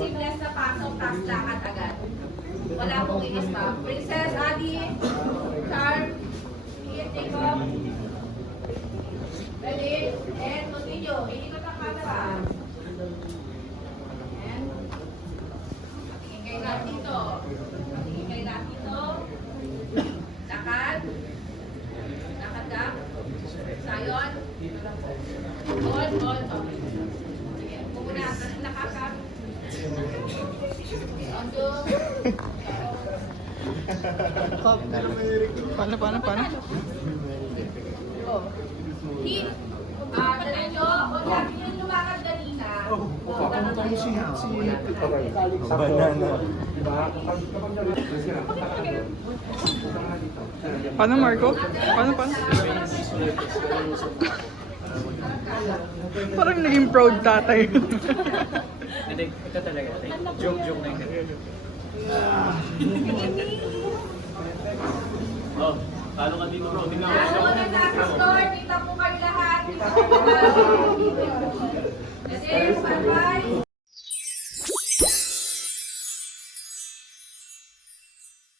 seamless na pasok, tapos lakad agad. Wala pong i-stop. Princess, Adi, Charm, Ian, take off. Ready? And continue. Iikot ang camera. And, patingin kay Latito. Patingin kay Latito. Lakad. Lakad ka. Sayon. On. Sige, pumuna. Nakakap. On to. Paano? Oh. Hit. Diretso. O sabi niyo lumakad kanina. Banana. Paano, Marco? Paano? Parang naging proud tatay. Hindi, ito talaga. Joke na yun. Oh, talo ka dito bro. Tingnan mo. Ano mo na nasa store? Kita po kayo lahat. Kita po kayo. Kasi, bye-bye.